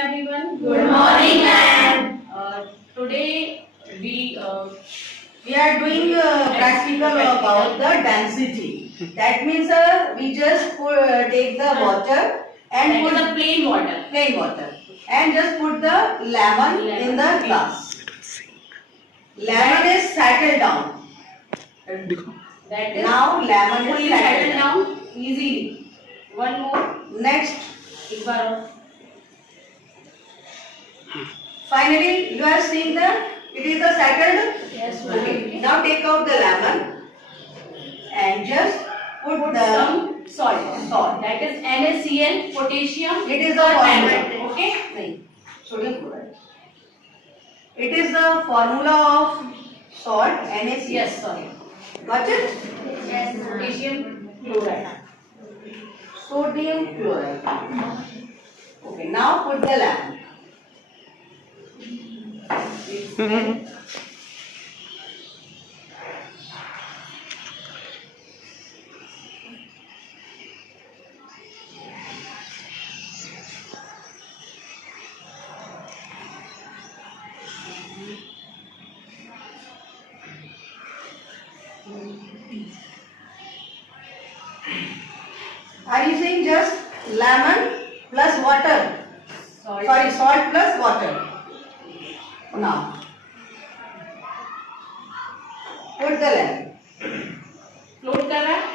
everyone. Good morning, ma'am. Today We are doing practical about the density. That means we just take the water and put the plain water. And just put the lemon in the glass. Lemon is settled down. That is Now lemon is fully settled settled down easily. One more. Next, एक बार और. finally you are seeing that it is a settled. Yes. Okay. Now take out the lemon and just put some salt. Salt. That is NaCl, potassium. It is a formula. Okay. नहीं, sodium chloride. It is the formula of salt NaCl. Yes, sorry. Got it? Yes, potassium chloride. Sodium chloride. Okay, now put the lemon. Are you saying just lemon plus water? Salt. Sorry, salt plus water. Now, put the lemon. Float कर रहा है.